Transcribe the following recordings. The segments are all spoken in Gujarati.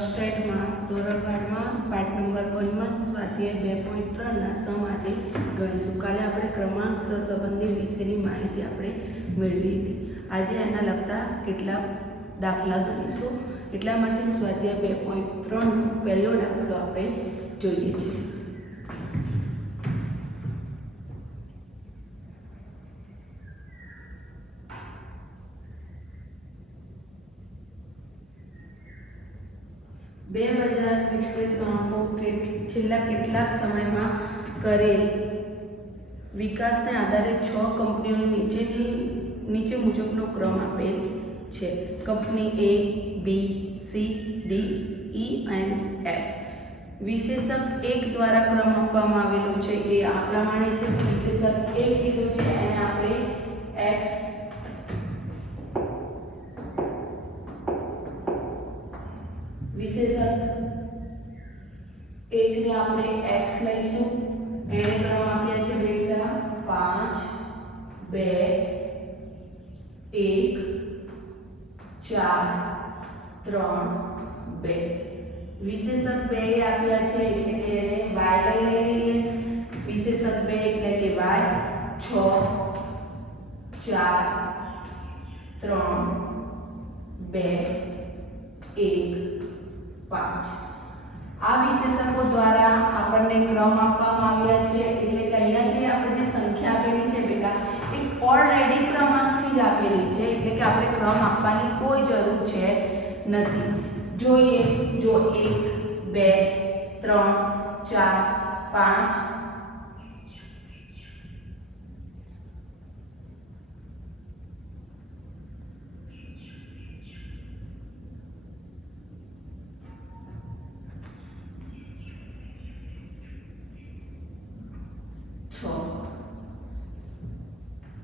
સ્ટેટમાં ધોરણ 12માં પાઠ નંબર 1માં સ્વાધ્યાય 2.3ના સમ આજે ગણીશું. કાલે આપણે ક્રમાંક સહસંબંધી વિશેની માહિતી આપણે મેળવી હતી. આજે આના લગતા કેટલાક દાખલા ગણીશું. એટલા માટે સ્વાધ્યાય 2.3નો પહેલો દાખલો આપણે જોઈએ છીએ. બે બજાર વિશ્લેષણો છેલ્લા કેટલાક સમયમાં કરેલ વિકાસને આધારે 6 કંપનીઓ નીચે મુજબનો ક્રમ આપેલ છે. Company A, B, C, D, E અને F. વિશેષક 1 દ્વારા ક્રમ આપવામાં આવેલો છે. એ આ પ્રમાણે છે. વિશેષક 1 કીધું છે અને આપણે X વિશેષક 1 ને આપણે x લઈશું. એને ક્રમ આપ્યા છે બેટા 5 2 1 4 3 2. વિશેષક 2 આપ્યા છે એટલે કે એને y લઈ લઈએ. વિશેષક 2 એટલે કે y 6 4 3 2 1 5. આ વિશેષકો દ્વારા આપણને ક્રમ આપવામાં આવ્યા છે. એટલે કે અહીંયા જે આપણને સંખ્યા આપેલી છે બેટા એ ઓલરેડી ક્રમાંકથી જ આપેલી છે. એટલે કે આપણે ક્રમ આપવાની કોઈ જરૂર છે નથી. જોઈએ જો 1 2 3 4 5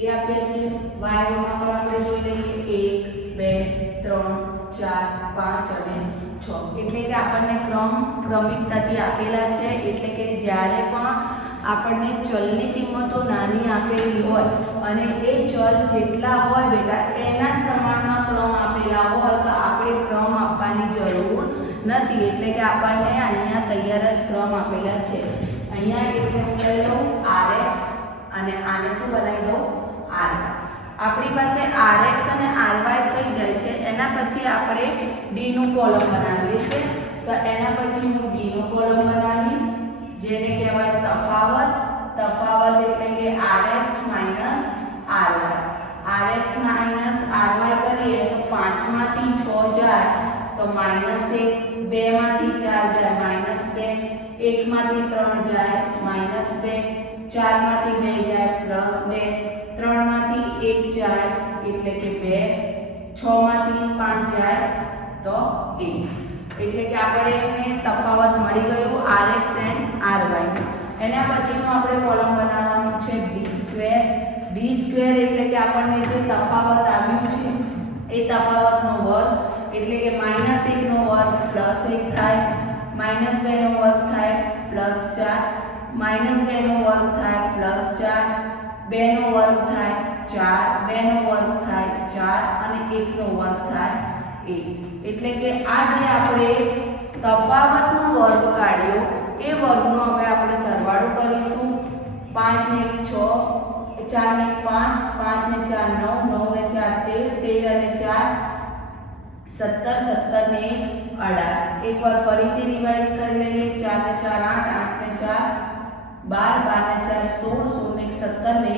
એ આપ્યા છે. y માં પણ આપણે જોઈ લઈએ 1 2 3 4 5 અને 6. એટલે કે આપણને ક્રમિકતાથી આપેલા છે. એટલે કે જ્યારે પણ આપણને ચલની કિંમતો નાની આપેલી હોય અને એ ચલ જેટલા હોય બેટા એના જ પ્રમાણમાં ક્રમ આપેલા હોય તો આપણે ક્રમ આપવાની જરૂર નથી. એટલે કે આપણને અહીંયા તૈયાર જ ક્રમ આપેલા છે. અહીંયા એટલે હું લઈ લઉં rx અને આને શું બનાવી દઉં r. આપણી પાસે rx અને ry થઈ જાય છે. એના પછી આપણે d નું કોલમ બનાવીએ છીએ. તો એના પછી હું d નો કોલમ બનાવીશ જેને કહેવાય તફાવત. તફાવત એટલે કે rx ry. rx ry કરીએ તો 5 માંથી 6 જાય તો -1, 2 માંથી 4 જાય -2, 1 માંથી 3 જાય -2, 4 માંથી 2 જાય +2, 3 માંથી 1 જાય એટલે કે 2, 6 માંથી 5 જાય તો 1. એટલે કે આપણે તફાવત મળી ગયું rx and ry. એના પછીનું આપણે કોલમ બનાવવાનું છે d². d² એટલે કે આપણને જે તફાવત આવ્યું છે એ તફાવતનો વર્ગ. એટલે કે -1 નો વર્ગ +1 થાય, -2 નો વર્ગ થાય +4, -2 નો વર્ગ થાય +4, 2 નો વર્ગ થાય 4, 2 નો વર્ગ થાય 4 અને 1 નો વર્ગ થાય 1. એટલે કે આ જે આપણે તફાવતનો વર્ગ કાઢ્યો એ વર્ગનો હવે આપણે સરવાળો કરીશું. 5 ને 1 6, 4 ને 5, 5 ને 4 9, 9 ને 4 13, 13 અને 4 17, 17 ને 1 18. એકવાર ફરીથી રિવાઇઝ કરી લઈએ. 4 ને 4 8, 8 ને 4 12, 12 ને 4 16, 16 ને 17 ને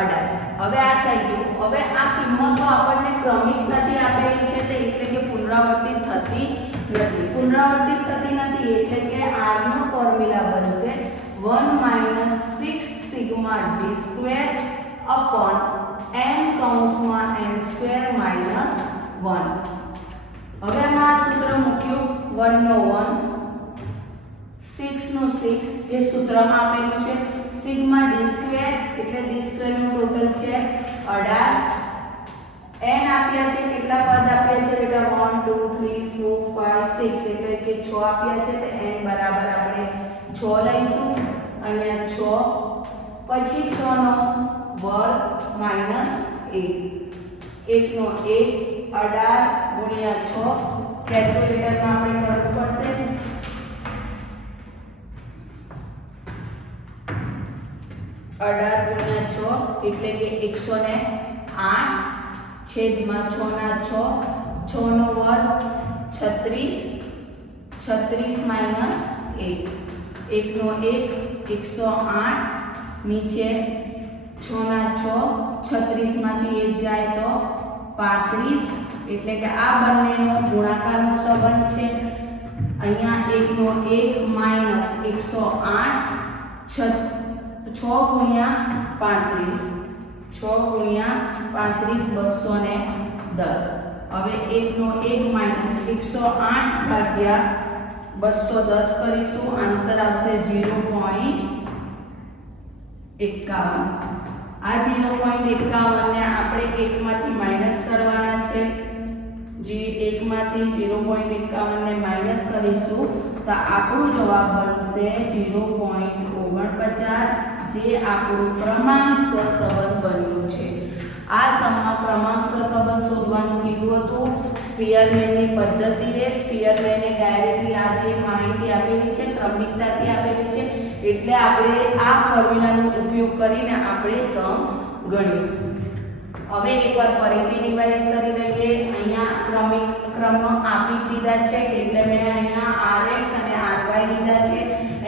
18. હવે આ થઈ ગયું. હવે આ કિંમતો આપણને ક્રમિકતાથી આપેલી છે તે એટલે કે પુનરાવર્તિત થતી નથી. પુનરાવર્તિત થતી નથી એટલે કે r નો ફોર્મ્યુલા બનશે 1 - 6 સિગ્મા d² upon n કૌંસમાં n² - 1. હવે આમાં આ સૂત્ર મૂક્યું 1 નો 1 6 નો 6 જે સૂત્રમાં આપેલું છે. સિગ્મા d² એટલે d² નું ટોટલ છે 18, n આપ્યા છે, કેટલા પદ આપ્યા છે બેટા 1 2 3 4 5 6 એટલે કે 6 આપ્યા છે, તો n બરાબર આપણે 6 લઈશું. અહીંયા 6 પછી 6 નો વર્ગ માઈનસ 1 1 નો 1 18 ગુણ્યા 6 કેલ્ક્યુલેટરમાં આપણે કરવું પડશે. 18 ગુણ્યા 6 એટલે કે 108 છેદમાં 6 ના 6 6 નો વર્ગ 36 36 માઈનસ 1 1 નો 1 108 નીચે 6 ના 6 36 માંથી 1 જાય તો 35 એટલે કે આ બંનેનો ગુણાકારનો સંબંધ છે. અહીંયા 1 નો 1 માઈનસ 108 6 ગુણ્યા 35 6 ગુણ્યા 35 210. હવે 1 નો 1 માઈનસ 108 ભાગ્યા 210 કરીશું. આન્સર આવશે 0.51. આ 0.51 ને આપણે 1 માંથી માઈનસ કરવાના છે. જે 1 માંથી 0.51 ને માઈનસ કરીશું તો આપણો જવાબ બનશે 0.49, જે આપણું ક્રમાંક સહસંબંધ બન્યું છે. આ સમમાં ક્રમાંક સહસંબંધ શોધવાનું કીધું હતું. સ્પીયરમેનની પદ્ધતિએ સ્પીયરમેને ડાયરેક્ટલી આ જે માહિતી આપેલી છે ક્રમિકતાથી આપેલી છે, એટલે આપણે આ ફોર્મ્યુલાનો ઉપયોગ કરીને આપણે સમ ગણ્યું. હવે એકવાર ફરીથી રિવાઇઝ કરી લઈએ. અહીંયા ક્રમ આપી દીધા છે એટલે મેં અહીંયા rx અને ry લીધા છે.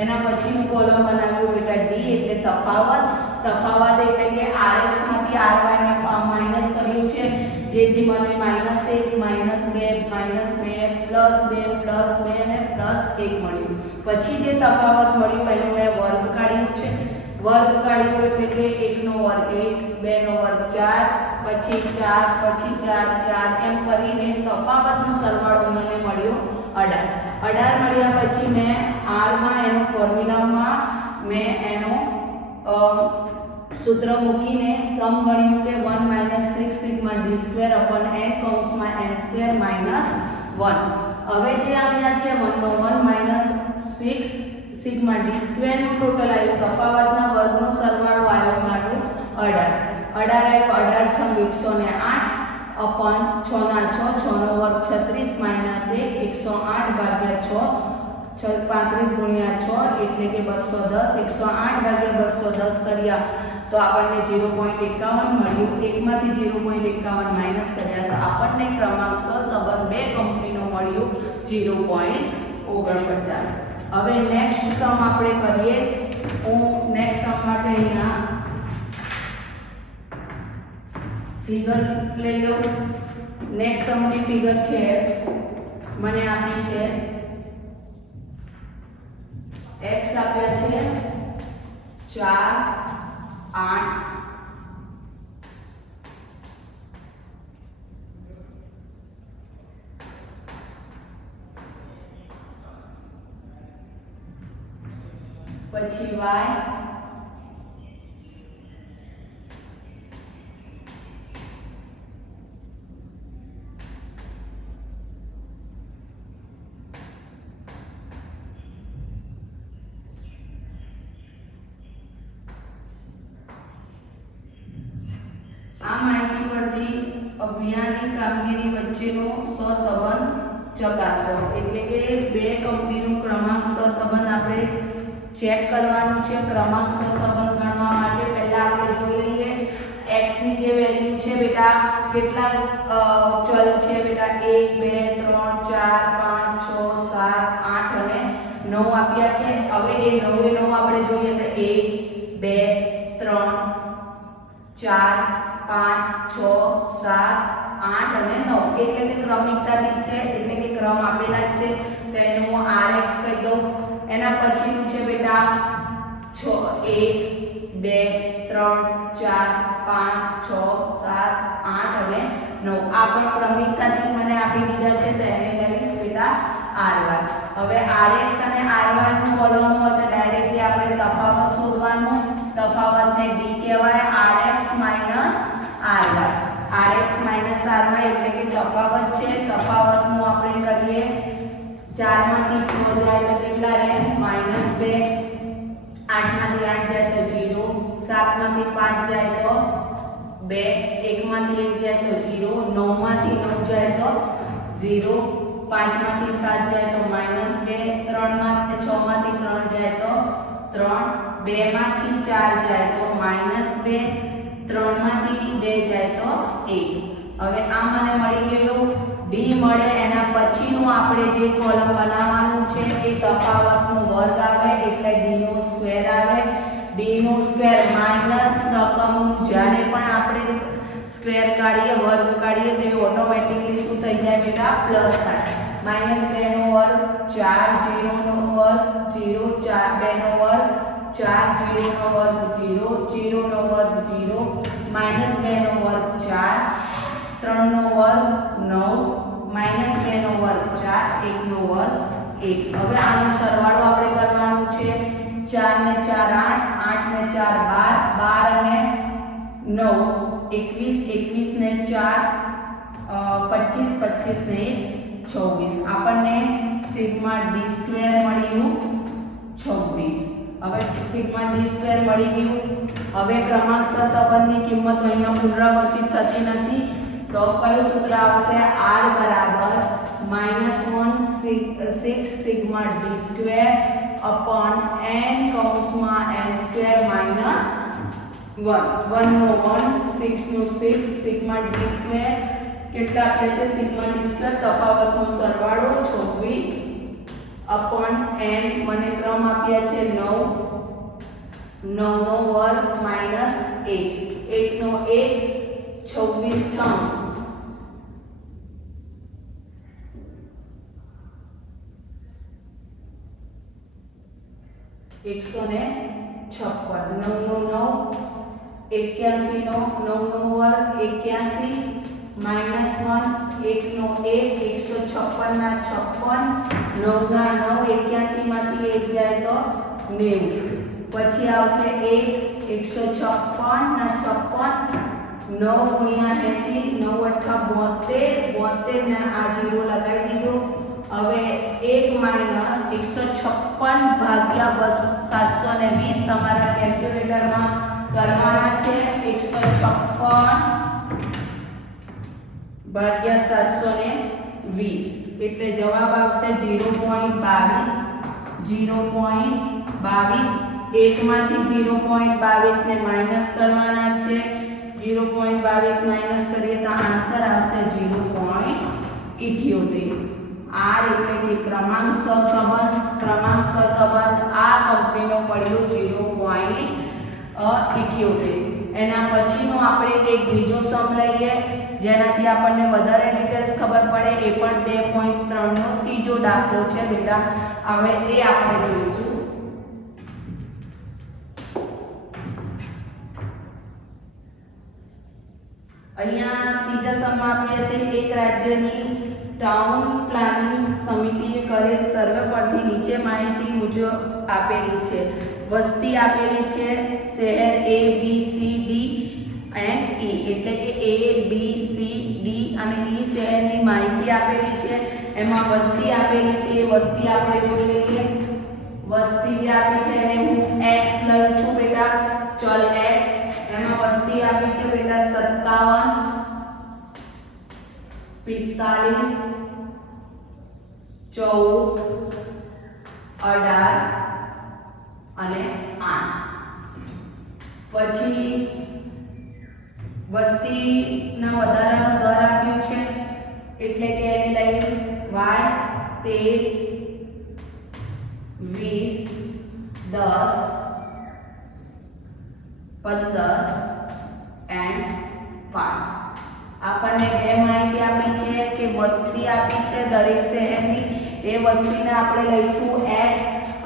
એના પછીનું કોલમ બનાવ્યું બેટા d એટલે તફાવત. તફાવત એટલે કે rx માંથી ry મેં માઈનસ કર્યું છે, જેથી મને -1 -2 -2 +2 અને +1 મળ્યું. પછી જે તફાવત મળ્યું એનો મેં વર્ગ કાઢ્યું છે. વર્ગ કાઢ્યું એટલે કે 1 નો વર્ગ 1 2 નો વર્ગ 4 પછી 4 પછી 4 4 એમ કરીને તફાવતનો સરવાળો મને મળ્યો 18. 18 મળ્યા પછી મેં r માં એનો ફોર્મ્યુલામાં મેં એનો સૂત્ર મૂકીને સમ ગણ્યું કે 1 - 6 સિગ્મા d² n કૌંસમાં n² - 1. હવે જે અહીંયા છે 1 નો 1 - 6 સિગ્મા d² નું ટોટલ આવ્યું, તફાવતના વર્ગનો સરવાળો આવ્યો મારો 18. 18 આવ્યો 18 × 108 6 ના 6 6 નો વર્ગ 36 - 1 108 ભાગ્યા 6 35 ગુણ્યા 6 એટલે કે 210. 108 ભાગ્યા 210 કર્યા તો આપણને 0.51 મળ્યું. 1 માંથી 0.51 માઈનસ કર્યા તો આપણને ક્રમાંક સહસંબંધ બે કંપનીનો મળ્યું 0.49. હવે નેક્સ્ટ સમ આપણે કરીએ. હું નેક્સ્ટ સમ માટે અહીંયા ફિગર લઈ લઉં. નેક્સ્ટ સમની ફિગર છે મને આપી છે x આપ્યા છે 4 8 પછી y આ માહિતી પરથી અભિયાનની કામગીરી વચ્ચેનો સહસંબંધ ચકાસો. એટલે કે બે કંપનીનું ક્રમાંક સહસંબંધ આપણે ચેક કરવાનું છે. ક્રમાંક સહસંબંધ ગણવા માટે પહેલા આપણે જોઈ લઈએ x ની જે વેલ્યુ છે બેટા કેટલા ચલ છે બેટા 1 2 3 4 5 6 7 8 અને 9 આપ્યા છે. હવે એ 9 એ 9 આપણે જોઈએ તો 1 2 3 4 5 6 7 8 અને 9 એટલે કે ક્રમિકતાથી છે, એટલે કે ક્રમ આપેલા જ છે. તો એને હું rx કહી દઉં. એના પછીનું છે બેટા 1 2 3 4 5 6 7 8 અને 9 આ પણ ક્રમિકતાથી મને આપી દીધા છે, તો એને લઈશ બેટા ry. હવે rx અને ry નું કોલમ હોય તો ડાયરેક્ટલી આપણે તફાવત શોધવાનો. તફાવતને d કહેવાય. rx - ry rx - 4 માંથી 6 જાય તો કેટલા રહે -2, 8 માંથી 8 જાય તો 0, 7 માંથી 5 જાય તો 2, 1 માંથી 1 જાય તો 0, 9 માંથી 9 જાય તો 0, 5 માંથી 7 જાય તો -2, 3 માંથી 6 માંથી 3 જાય તો 3, 2 માંથી 4 જાય તો -2, 3 માંથી 2 જાય તો 1. હવે આ મને મળી ગયું d મળે. એના પછીનું આપણે જે કોલમ બનાવવાનું છે એ તફાવતનો વર્ગ આવે એટલે d નો સ્ક્વેર આવે. d નો સ્ક્વેર માઈનસ રકમનું જ્યારે પણ આપણે સ્ક્વેર કાઢીએ વર્ગ કાઢીએ તો એ ઓટોમેટિકલી શું થઈ જાય બેટા પ્લસ થાય. -2 નો વર્ગ 4, 0 નો વર્ગ 0, 4 2 નો વર્ગ 4, 0 નો વર્ગ 0, 0 નો વર્ગ 0, -2 નો વર્ગ 4, 3 નો વર્ગ 9, -2 નો વર્ગ 4, 1 નો વર્ગ 1. હવે આનો સરવાળો આપણે કરવાનો છે. 4 ને 4 8, 8 ને 4 12, 12 અને 9 21, 21 ને 4 25, 25 ને 26. આપણને સિગ્મા d સ્ક્વેર મળ્યું 26. હવે સિગ્મા d સ્ક્વેર મળી ગયું. હવે ક્રમાંક સહસંબંધની કિંમતો અહીંયા પુનરાવર્તિત થતી નથી તો કયું સૂત્ર આવશે r બરાબર -1/6 sigma d square upon n કૌંસમાં n સ્ક્વેર માઈનસ 1. 1 નો 1, 6 નો 6, સિગ્મા d સ્ક્વેર કેટલા આપે છે સિગ્મા d સ્ક્વેર તફાવતનો સરવાળો 26 અપોન n મને ક્રમ આપ્યા છે 9, 9 નો વર્ગ માઈનસ 1, 1 નો 1, 26 156, 9 નો 9, 81 નો 9 નો વર્ગ 81, -1, 1 નો 1, 156 ના 56, 9 ના 9, 81 માંથી 1 જાય તો 90. પછી આવશે 1, 156 ના 56, 9 ગુણ્યા 80, 9 8 72, ને આ 0 લગાવી દીધો. હવે 1 માઈનસ 156 ભાગ્યા 720 તમારા કેલ્ક્યુલેટરમાં કરવાના છે. 156 ભાગ્યા 720 એટલે જવાબ આવશે 0.22. 0.22 1 માંથી 0.22 ને માઈનસ કરવાના છે. 0.22 માઈનસ કરીએ તો આન્સર આવશે 0.78. r એટલે કે ક્રમાંક સહસંબંધ આ કંપનીનો મળ્યો 0.78. એના પછીનો આપણે એક બીજો સમ લઈએ જેનાથી આપણને વધારે ડિટેલ્સ ખબર પડે. એ પણ 2.3 નો ત્રીજો દાખલો છે બેટા. હવે એ આપણે જોઈશું. અહીંયા ત્રીજા સમમાં આપ્યા છે એક રાજ્યની ટાઉન પ્લાનિંગ સમિતિએ કરેલ સર્વે પરથી નીચે માહિતી મુજબ આપેલી છે. વસ્તી આપેલી છે શહેર A B C D and E એટલે કે A B C D અને E શહેરની માહિતી આપેલી છે. એમાં વસ્તી આપેલી છે એ વસ્તી આપણે જોઈ લઈએ. વસ્તી જે આપી છે એને હું x લઉં છું બેટા, ચલ x. એમાં વસ્તી આપી છે બેટા 57, 45, 14, 18 અને 8. પછી વસ્તીના વધારાનો દર આપ્યો છે એટલે કે એને લઈશ y 13, 20, 10, 15 and 5. આપણને બે માહિતી આપી છે કે વસ્તી આપી છે દરેક શહેરની. એ વસ્તીને આપણે લઈશું x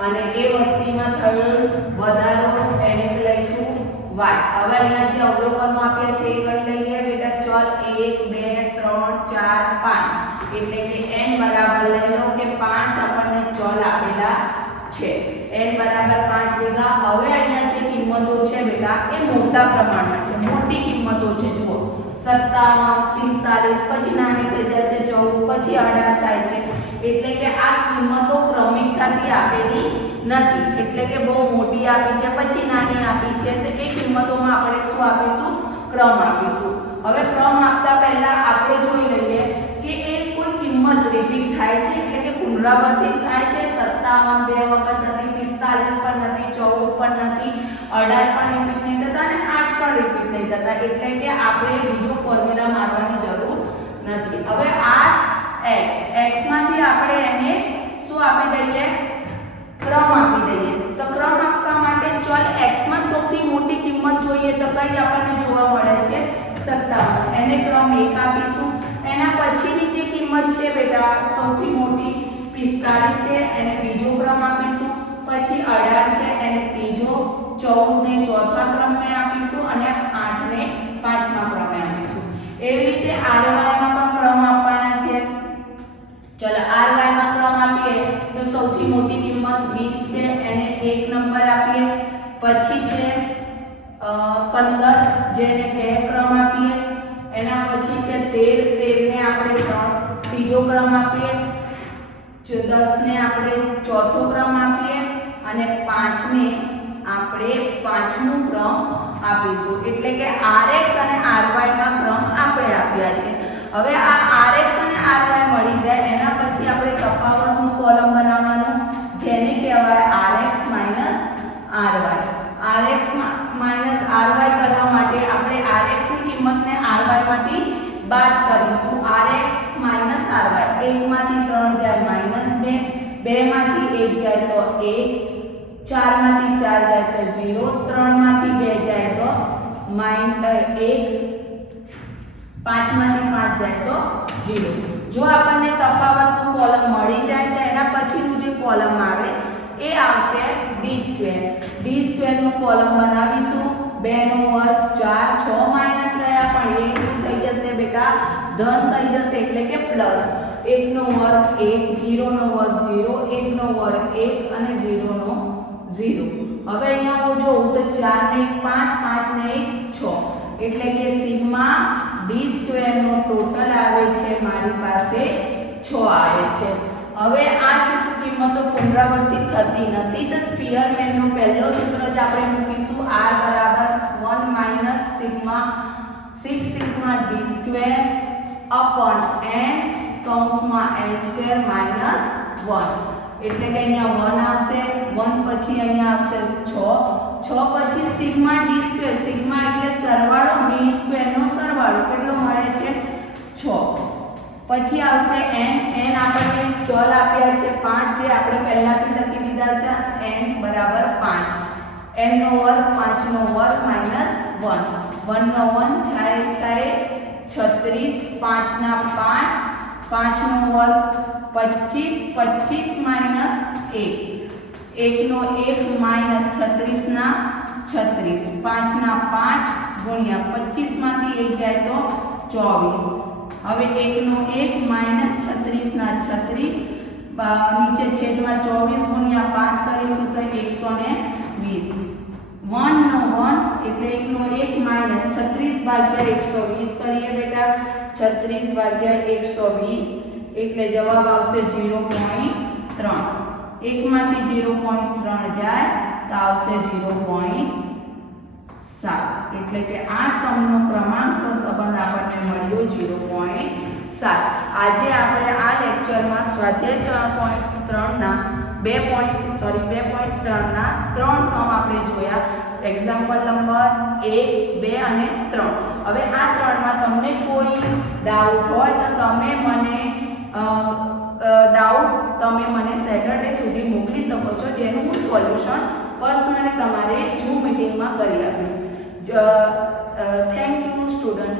અને એ વસ્તીમાં થયેલ વધારો એને લઈશું y. હવે અહીંયા જે અવલોકનો આપ્યા છે એ ગણી લઈએ બેટા. ચલ 1 2 3 4 5 એટલે કે n બરાબર લઈ લો કે 5 આપણને ચલ આપેલા છે. n બરાબર 5 લીધા. હવે અહીંયા જે કિંમતો છે બેટા એ મોટા પ્રમાણમાં છે, મોટી કિંમતો છે. જુઓ 57 57, 45, પછી નાની થઈ જાય છે 14, પછી 18 થાય છે. એટલે કે આ કિંમતો ક્રમિકતાથી આપેલી નથી, એટલે કે બહુ મોટી આપી છે પછી નાની આપી છે, તો એ કિંમતોમાં આપણે શું આપીશું? ક્રમ આપીશું. હવે ક્રમ આપતા પહેલા આપણે જોઈ લઈએ કે એ કોઈ કિંમત રિપીટ થાય છે, એટલે કે પુનરાવર્તિત થાય છે. 57 બે વખત નથી, 45 પણ નથી, 14 પણ નથી, 18 પણ રિપીટ નહીં થતા અને 8 પણ રિપીટ નહીં થતા, એટલે કે આપણે બીજો ફોર્મ્યુલા મારવાની જરૂર નથી. હવે x માંથી આપણે એને શું આપી દઈએ? ક્રમ આપી દઈએ. તો ક્રમ આપવા માટે ચલ x માં સૌથી મોટી કિંમત જોઈએ તો કઈ આપણને જોવા મળે છે? 57. એને ક્રમ 1 આપીશું. એના પછીની જે કિંમત છે બેટા સૌથી મોટી 45 છે, એને બીજો ક્રમ આપીશું. પછી 18 છે, એને ત્રીજો, 14 ને ચોથા ક્રમે આપીશું અને 8 ને પાંચમા ક્રમે આપીશું. એવી રીતે ry માં પણ ક્રમ આપવાના છે. ચલો ry માં ક્રમ આપીએ તો સૌથી મોટી કિંમત 20 છે, એને 1 નંબર આપીએ. પછી છે 15, જેને 2 ક્રમ આપીએ. એના પછી છે 13 ને આપણે ત્રીજો ક્રમ આપીએ. 10 ને આપણે ચોથો ક્રમ આપીએ અને 5 ને આપણે પાંચમો ક્રમ આપીશું. એટલે કે rx અને ry ના ક્રમ આપણે આપ્યા છે. હવે આ rx અને ry મળી જાય એના પછી આપણે તફાવતનું કોલમ બનાવવાનું, જેને કહેવાય rx ry. rx ry કરવા માટે આપણે rx ની કિંમતને ry માંથી બાદ કરીશું. rx ry 1 માંથી 3 જાય -2, 2 માંથી 1 જાય તો 1, 4 માંથી 4 જાય તો 0, 3 માંથી 2 જાય તો -1, 5 માંથી 5 જાય તો 0. જો આપણને તફાવતનું કોલમ મળી જાય તો એના પછીનું જે કોલમ આવે એ આવશે d2 નું કોલમ બનાવીશું. 2 નો વર્ગ 4, 6 માઈનસ રહ્યા પણ એ શું થઈ જશે બેટા? ધન થઈ જશે, એટલે કે પ્લસ. 1 નો વર્ગ 1, 0 નો વર્ગ 0, 1 નો વર્ગ 1 અને 0 નો 0. હવે અહીંયા હું જોઉં તો 4 ને 1 5, 5 ને 1 6, એટલે કે સિગ્મા d2 નો ટોટલ આવે છે મારી પાસે 6 આવે છે. હવે આ કિંમતો પુનરાવર્તિત થતી નથી, તો સ્પીયરમેનનો પહેલો સૂત્ર જ આપણે મૂકીશું. r બરાબર 1 minus sigma 6 sigma d2 upon n કૌંસમાં n² માઈનસ 1. એટલે કે અહીંયા 1 આવશે, 1 પછી અહીંયા આવશે 6 પછી સિગ્મા d2, સિગ્મા એટલે સરવાળો, d2 નો સરવાળો કેટલો મળે છે? 6. પછી આવશે n આપણે ચલ આપ્યા છે 5, જે આપણે પહેલાથી લખી દીધા છે. n બરાબર 5, n નો વર્ગ 5 નો વર્ગ માઈનસ 1, 1 નો 1 છાએ 36, 5 ના 5, 5 નો વર્ગ 25, 25 માઈનસ 1, 1 નો 1 માઈનસ 36 ના 36, 5 ના 5 ગુણ્યા 25 માંથી 1 જાય તો 24. હવે 1 નો 1 માઈનસ 36 ના 36, નીચે છેદમાં 24 ગુણ્યા 5 કરીશું તો 120. 1 નો 1 એટલે 1 નો 1 માઈનસ 36 ભાગ્યા 120 કરીએ બેટા. 36 ભાગ્યા 120 એટલે જવાબ આવશે 0.3. 1 માંથી 0.3 જાય તો આવશે 0.7. એટલે કે આ સમનો ક્રમાંકસર સંબંધ આપણને મળ્યો 0.7. આજે આપણે આ લેક્ચરમાં સ્વાધ્યાય 3.3 ના 2.3 ના 3 સમ આપણે જોયા. એક્ઝામ્પલ નંબર 1, 2 અને 3. હવે આ 3 માં તમને કોઈ ડાઉટ હોય તો તમે મને સેટરડે સુધી મોકલી શકો છો, જેનું હું સોલ્યુશન પર્સનલી તમારે ઝૂમ મીટિંગમાં કરી આપીશ. Thank you student.